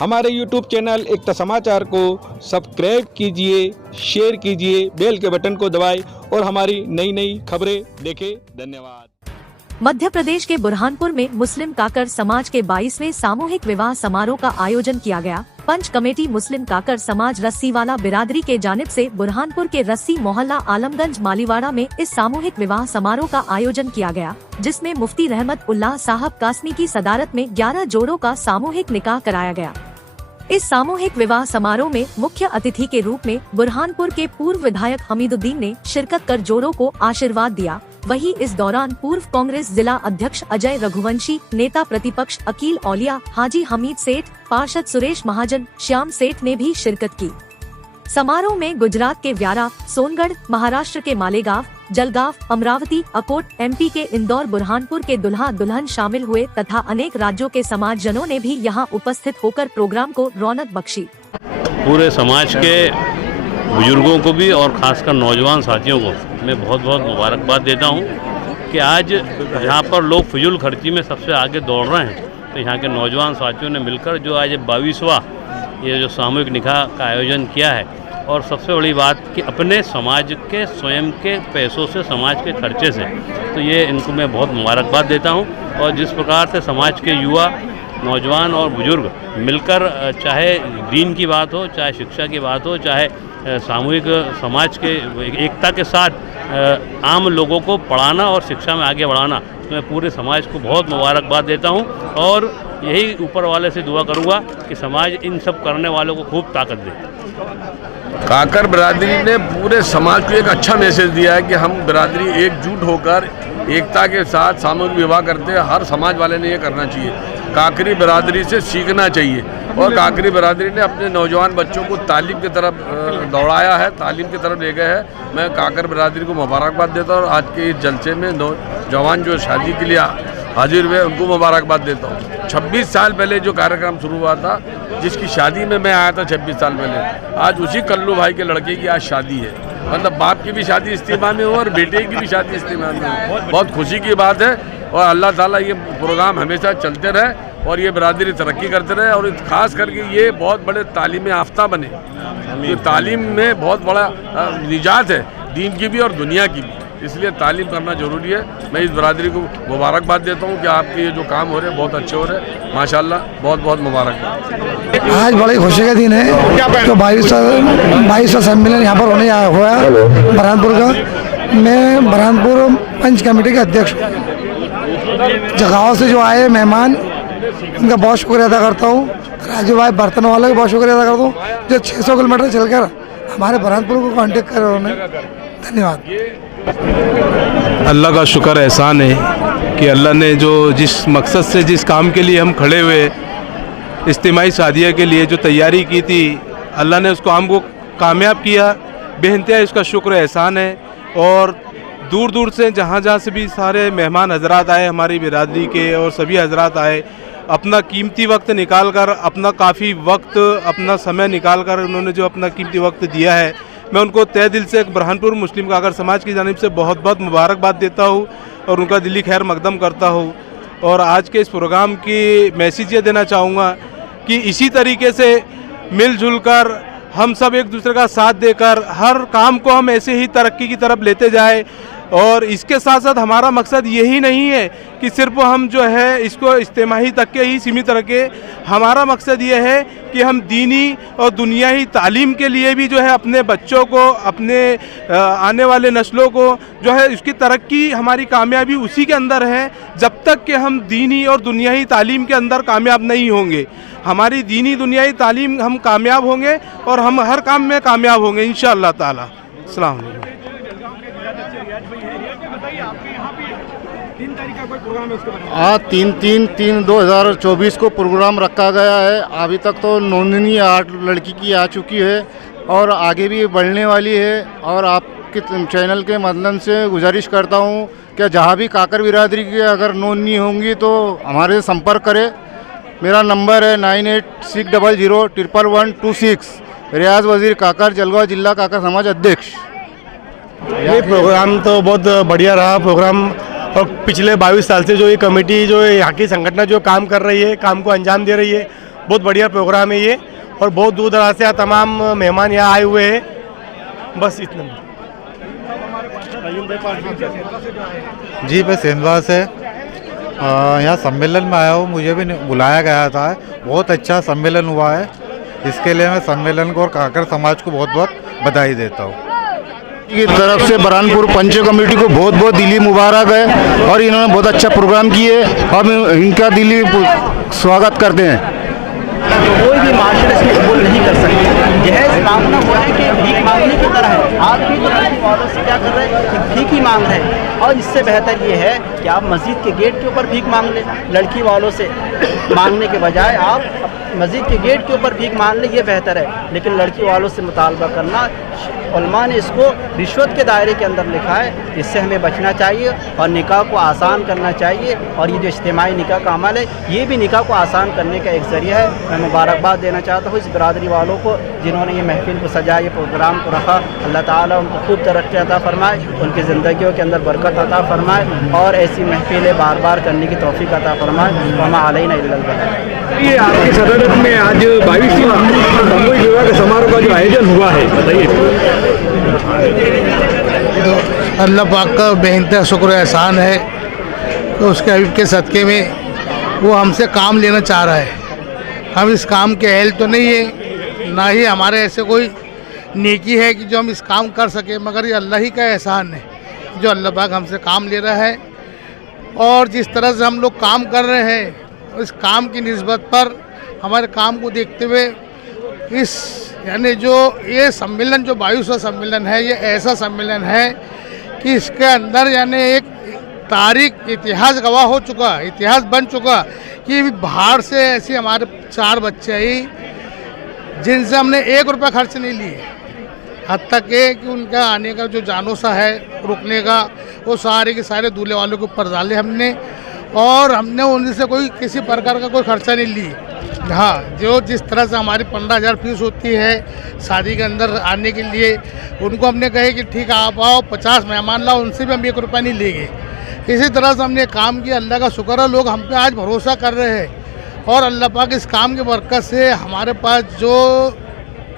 हमारे YouTube channel एकता समाचार को सब्सक्राइब कीजिए, शेयर कीजिए, बेल के बटन को दबाएं और हमारी नई नई खबरें देखें। धन्यवाद। मध्य प्रदेश के बुरहानपुर में मुस्लिम काकर समाज के 22वें सामूहिक विवाह समारोह का आयोजन किया गया। पंच कमेटी मुस्लिम काकर समाज रस्सीवाला बिरादरी के जानिब से बुरहानपुर के रस्सी मोहल्ला आलमगंज मालीवाड़ा में इस सामूहिक विवाह समारोह का आयोजन किया गया, जिसमें मुफ्ती रहमत उल्लाह साहब कासमी की सदारत में 11 जोड़ों का सामूहिक निकाह कराया गया। इस सामूहिक विवाह समारोह में मुख्य अतिथि के रूप में बुरहानपुर के पूर्व विधायक हमीदुद्दीन ने शिरकत कर जोड़ों को आशीर्वाद दिया। वहीं इस दौरान पूर्व कांग्रेस जिला अध्यक्ष अजय रघुवंशी, नेता प्रतिपक्ष अकील औलिया, हाजी हमीद सेठ, पार्षद सुरेश महाजन, श्याम सेठ ने भी शिरकत की। समारोह में गुजरात के व्यारा, सोनगढ़, महाराष्ट्र के मालेगांव, जलगांव, अमरावती, अकोट, एमपी के इंदौर, बुरहानपुर के दुल्हा दुल्हन शामिल हुए तथा अनेक राज्यों के समाजजनों ने भी यहां उपस्थित होकर प्रोग्राम को रौनक बख्शी। पूरे समाज के बुजुर्गों को भी और खासकर नौजवान साथियों को मैं बहुत बहुत मुबारकबाद देता हूं कि आज यहाँ पर लोग फिजूल खर्ची में सबसे आगे दौड़ रहे हैं, तो यहाँ के नौजवान साथियों ने मिलकर जो आज 22वां ये जो सामूहिक निकाह का आयोजन किया है, और सबसे बड़ी बात कि अपने समाज के स्वयं के पैसों से, समाज के खर्चे से, तो ये इनको मैं बहुत मुबारकबाद देता हूँ। और जिस प्रकार से समाज के युवा, नौजवान और बुजुर्ग मिलकर, चाहे दीन की बात हो, चाहे शिक्षा की बात हो, चाहे सामूहिक समाज के एकता के साथ आम लोगों को पढ़ाना और शिक्षा में आगे बढ़ाना, तो मैं पूरे समाज को बहुत मुबारकबाद देता हूँ और यही ऊपर वाले से दुआ करूँगा कि समाज इन सब करने वालों को खूब ताकत दे। काकर बिरादरी ने पूरे समाज को एक अच्छा मैसेज दिया है कि हम बिरादरी एकजुट होकर एकता के साथ सामूहिक विवाह करते हैं। हर समाज वाले ने ये करना चाहिए, काकरी बिरादरी से सीखना चाहिए। और काकरी बिरादरी ने अपने नौजवान बच्चों को तालीम की तरफ दौड़ाया है, तालीम की तरफ ले गए हैं। मैं काकर बिरादरी को मुबारकबाद देता हूँ और आज के इस जलसे में नौजवान जो शादी के लिए हाजिर हुए उनको मुबारकबाद देता हूँ। 26 साल पहले जो कार्यक्रम शुरू हुआ था, जिसकी शादी में मैं आया था 26 साल पहले, आज उसी कल्लू भाई के लड़के की आज शादी है। मतलब बाप की भी शादी इस्तीमा में हो और बेटे की भी शादी इस्तीमा में हो, बहुत खुशी की बात है। और अल्लाह ताला ये प्रोग्राम हमेशा चलते रहे और ये बिरादरी तरक्की करते रहे और खास करके ये बहुत बड़े तालीम याफ्ता बने। ये तालीम में बहुत बड़ा निजात है, दीन की भी और दुनिया की भी, इसलिए तालीम करना जरूरी है। मैं इस बिरादरी को मुबारकबाद देता हूँ कि आपके ये जो काम हो रहे हैं बहुत अच्छे हो रहे हैं, माशाल्लाह, बहुत बहुत मुबारकबाद। आज बड़ी खुशी का दिन है, तो 22वां सम्मेलन यहाँ पर होने हुआ बुरहानपुर का। मैं बुरहानपुर पंच कमेटी का अध्यक्ष हूँ। जगहों से जो आए मेहमान, उनका बहुत शुक्रिया अदा करता हूँ। राजू भाई बर्तन वाले का बहुत शुक्रिया अदा करता हूँ जो 600 किलोमीटर चलकर हमारे बुरहानपुर को कांटेक्ट कर उन्होंने। धन्यवाद। अल्लाह का शुक्र एहसान है कि अल्लाह ने जो जिस मकसद से, जिस काम के लिए हम खड़े हुए, इज्तिमाई शादिया के लिए जो तैयारी की थी, अल्लाह ने उसको हमको कामयाब किया। बेइंतहा इसका शुक्र एहसान है। और दूर दूर से जहाँ से भी सारे मेहमान हजरात आए, हमारी बिरादरी के और सभी हजरात आए, अपना कीमती वक्त निकाल कर, अपना काफ़ी वक्त, अपना समय निकाल कर उन्होंने जो अपना कीमती वक्त दिया है, मैं उनको तहे दिल से बुरहानपुर मुस्लिम काकर समाज की जानिब से बहुत बहुत मुबारकबाद देता हूँ और उनका दिली खैर मकदम करता हूँ। और आज के इस प्रोग्राम की मैसेज ये देना चाहूँगा कि इसी तरीके से मिलजुल कर हम सब एक दूसरे का साथ देकर हर काम को हम ऐसे ही तरक्की की तरफ लेते जाए। और इसके साथ साथ हमारा मकसद यही नहीं है कि सिर्फ हम जो है इसको इज्तिमाही तक के ही सीमित रखें। हमारा मकसद ये है कि हम दीनी और दुनियाही तालीम के लिए भी जो है अपने बच्चों को, अपने आने वाले नस्लों को जो है इसकी तरक्की, हमारी कामयाबी उसी के अंदर है। जब तक कि हम दीनी और दुनियाही तालीम के अंदर कामयाब नहीं होंगे, हमारी दीनी दुनियाही तालीम हम कामयाब होंगे और हम हर काम में कामयाब होंगे इंशाअल्लाह ताला। अस्सलाम वालेकुम। 3/3/2024 को प्रोग्राम रखा गया है। अभी तक तो नोंदनी 8 लड़की की आ चुकी है और आगे भी बढ़ने वाली है। और आपके चैनल के माध्यम से गुजारिश करता हूँ कि जहाँ भी काकर बिरादरी की अगर नोंदनी होंगी तो हमारे संपर्क करें। मेरा नंबर है 9860011126। रियाज वजीर काकर, जलगांव जिला काकर समाज अध्यक्ष। ये प्रोग्राम तो बहुत बढ़िया रहा प्रोग्राम। और पिछले 22 साल से जो ये कमेटी, जो यहाँ की संगठन जो काम कर रही है, काम को अंजाम दे रही है, बहुत बढ़िया प्रोग्राम है ये, और बहुत दूर दराज से तमाम मेहमान यहाँ आए हुए हैं। बस इतना। जी मैं सेंधवा से यहाँ सम्मेलन में आया हूँ, मुझे भी बुलाया गया था। बहुत अच्छा सम्मेलन हुआ है, इसके लिए मैं सम्मेलन को और काकर समाज को बहुत बहुत बधाई देता हूँ। की तरफ से बुरहानपुर पंच कमेटी को बहुत बहुत दिली मुबारक है, और इन्होंने बहुत अच्छा प्रोग्राम किए, हम इनका दिली स्वागत करते हैं। कोई भी माशरे से कबूल नहीं कर सकते। जहेज मांगना वो है कि भीख मांगने की तरह है। आप भी लड़की वालों से क्या कर रहे हैं कि भीख ही मांग रहे हैं, और इससे बेहतर ये है कि आप मस्जिद के गेट के ऊपर भीख मांग लें। लड़की वालों से मांगने के बजाय आप मस्जिद के गेट के ऊपर भीख मांग लें, ये बेहतर है। लेकिन लड़की वालों से मुतालबा करना, उलमा ने इसको रिश्वत के दायरे के अंदर लिखा है। इससे हमें बचना चाहिए और निकाह को आसान करना चाहिए। और ये जो इज्तिमाई निकाह का अमल है, ये भी निकाह को आसान करने का एक ज़रिया है। मैं मुबारकबाद देना चाहता हूँ इस बिरादरी वालों को जिन्होंने ये महफिल को सजाया, ये प्रोग्राम को रखा। अल्लाह ताला उनको खूब तरक्की अता फरमाए, उनकी ज़िंदगियों के अंदर बरकत अता फरमाए, और ऐसी महफिलें बार बार करने की तौफीक अता फरमाए। वमा अलैना इल्लल बलाग। ये आपकी सदारत में आज 22वां सामूहिक विवाह समारोह का जो आयोजन हुआ है, बताइए। अल्लाह पाक का बेहतरीन शुक्र एहसान है तो उसके हबीब के सदक़े में वो हमसे काम लेना चाह रहा है। हम इस काम के अहल तो नहीं है, ना ही हमारे ऐसे कोई नेकी है कि जो हम इस काम कर सके, मगर ये अल्लाह ही का एहसान है जो अल्लाह पाक हमसे काम ले रहा है। और जिस तरह से हम लोग काम कर रहे हैं, इस काम की निस्बत पर हमारे काम को देखते हुए इस यानी जो ये सम्मेलन जो 22वां सम्मेलन है, ये ऐसा सम्मेलन है कि इसके अंदर यानी एक तारीख इतिहास गवाह हो चुका, इतिहास बन चुका कि बाहर से ऐसे हमारे 4 बच्चे आई जिनसे हमने 1 रुपया खर्च नहीं लिए, हद तक कि उनका आने का जो जानोसा है रुकने का, वो सारे के सारे दूल्हे वालों के ऊपर डाले हमने, और हमने उनसे कोई किसी प्रकार का कोई खर्चा नहीं ली। हाँ, जो जिस तरह से हमारी 15,000 फीस होती है शादी के अंदर आने के लिए, उनको हमने कहे कि ठीक है आप आओ, 50 मेहमान लाओ, उनसे भी हम 1 रुपया नहीं लेंगे। इसी तरह से हमने काम किया। अल्लाह का शुक्र है, लोग हम पे आज भरोसा कर रहे हैं, और अल्लाह पाक इस काम की बरकत से हमारे पास जो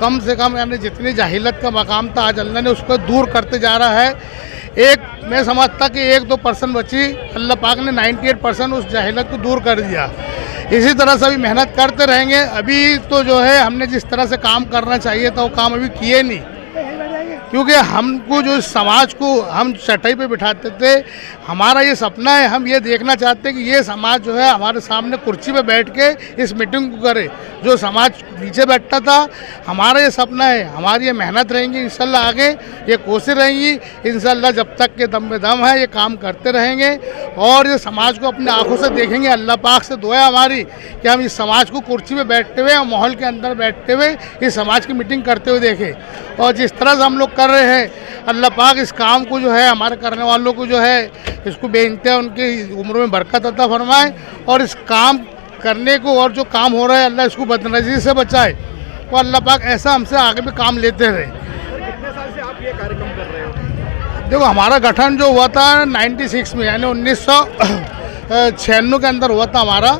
कम से कम यानी जितनी जाहिलत का मकाम था, आज अल्लाह ने उसको दूर करते जा रहा है। मैं समझता कि 1-2% बची, अल्लाह पाक ने 98% उस जाहिलत को दूर कर दिया। इसी तरह से अभी मेहनत करते रहेंगे। अभी तो जो है हमने जिस तरह से काम करना चाहिए था वो काम अभी किए नहीं, क्योंकि हमको जो समाज को हम चटाई पे बिठाते थे, हमारा ये सपना है, हम ये देखना चाहते हैं कि ये समाज जो है हमारे सामने कुर्सी पे बैठ के इस मीटिंग को करे। जो समाज नीचे बैठता था, हमारा ये सपना है, हमारी ये मेहनत रहेंगी इंशाल्लाह, आगे ये कोशिश रहेंगी इंशाल्लाह, जब तक के दम में दम है ये काम करते रहेंगे, और ये समाज को अपने आंखों से देखेंगे। अल्लाह पाक से दुआ हमारी कि हम इस समाज को कुर्सी पे बैठते हुए और माहौल के अंदर बैठते हुए इस समाज की मीटिंग करते हुए देखें। और जिस तरह से हम लोग कर रहे हैं, अल्लाह पाक इस काम को जो है हमारे करने वालों को जो है इसको बेइंतहा उनकी उम्र में बरकत अता फरमाए, और इस काम करने को और जो काम हो रहा है अल्लाह इसको बदनज़री से बचाए, और अल्लाह पाक ऐसा हमसे आगे भी काम लेते रहे। कितने साल से आप ये कार्यक्रम कर रहे हो? देखो, हमारा गठन जो हुआ था 96 में, यानी 1996 के अंदर हुआ था हमारा।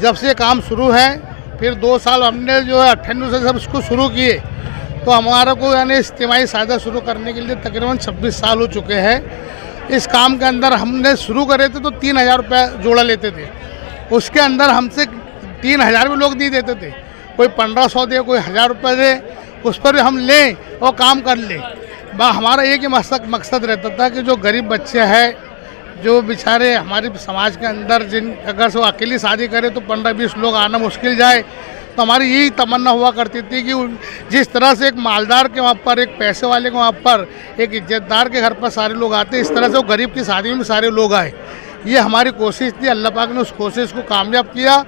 जब से काम शुरू है, फिर 2 साल हमने जो है 98 से सब इसको शुरू किए, तो हमारा को यानी इज्तिमाई सादा शुरू करने के लिए तकरीबन 26 साल हो चुके हैं। इस काम के अंदर हमने शुरू करे थे तो 3,000 रुपये जोड़ा लेते थे, उसके अंदर हमसे 3,000 भी लोग नहीं देते थे, कोई 1,500 दे, कोई 1,000 रुपये दे, उस पर हम लें और काम कर लें। हमारा एक ही मकसद रहता था कि जो गरीब बच्चे हैं, जो बेचारे हमारे समाज के अंदर जिन अगर से अकेली शादी करे तो 15-20 लोग आना मुश्किल जाए, तो हमारी यही तमन्ना हुआ करती थी कि जिस तरह से एक मालदार के वहाँ पर, एक पैसे वाले के वहाँ पर, एक इज्जतदार के घर पर सारे लोग आते, इस तरह से वो गरीब की शादी में सारे लोग आए। ये हमारी कोशिश थी, अल्लाह पाक ने उस कोशिश को कामयाब किया।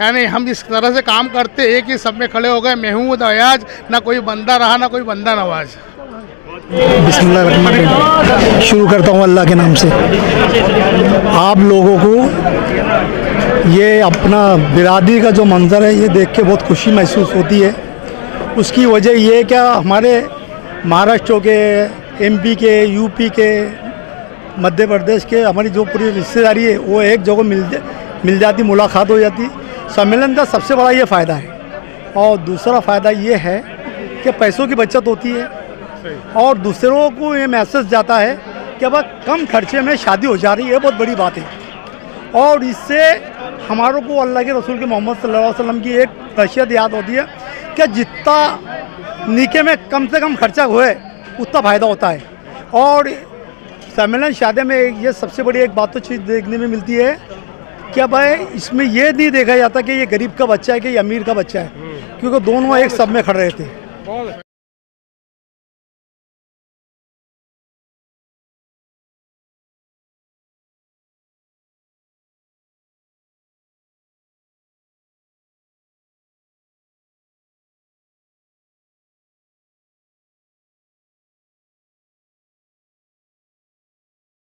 यानी हम इस तरह से काम करते एक ही सब में खड़े हो गए, महमूद अयाज, ना कोई बंदा रहा ना कोई बंदा नवाज। बिस्मिल्लाह शुरू करता हूँ अल्लाह के नाम से। आप लोगों को ये अपना बिरादरी का जो मंज़र है ये देख के बहुत खुशी महसूस होती है। उसकी वजह ये क्या, हमारे महाराष्ट्र के, MP के, UP के, मध्य प्रदेश के, हमारी जो पूरी रिश्तेदारी है वो एक जगह मिल जाती, मुलाकात हो जाती, सम्मेलन का सबसे बड़ा ये फ़ायदा है। और दूसरा फ़ायदा ये है कि पैसों की बचत होती है और दूसरों को ये मैसेज जाता है कि अब कम खर्चे में शादी हो जा रही है, बहुत बड़ी बात है। और इससे हमारों को अल्लाह के रसूल के मोहम्मद सल्लल्लाहु अलैहि वसल्लम की एक नसीहत याद होती है कि जितना निके में कम से कम खर्चा हुए उतना फ़ायदा होता है। और सम्मेलन शादी में ये सबसे बड़ी एक बात तो चीज़ देखने में मिलती है कि भाई इसमें ये नहीं देखा जाता कि ये गरीब का बच्चा है कि ये अमीर का बच्चा है, क्योंकि दोनों एक सब में खड़े रहते हैं।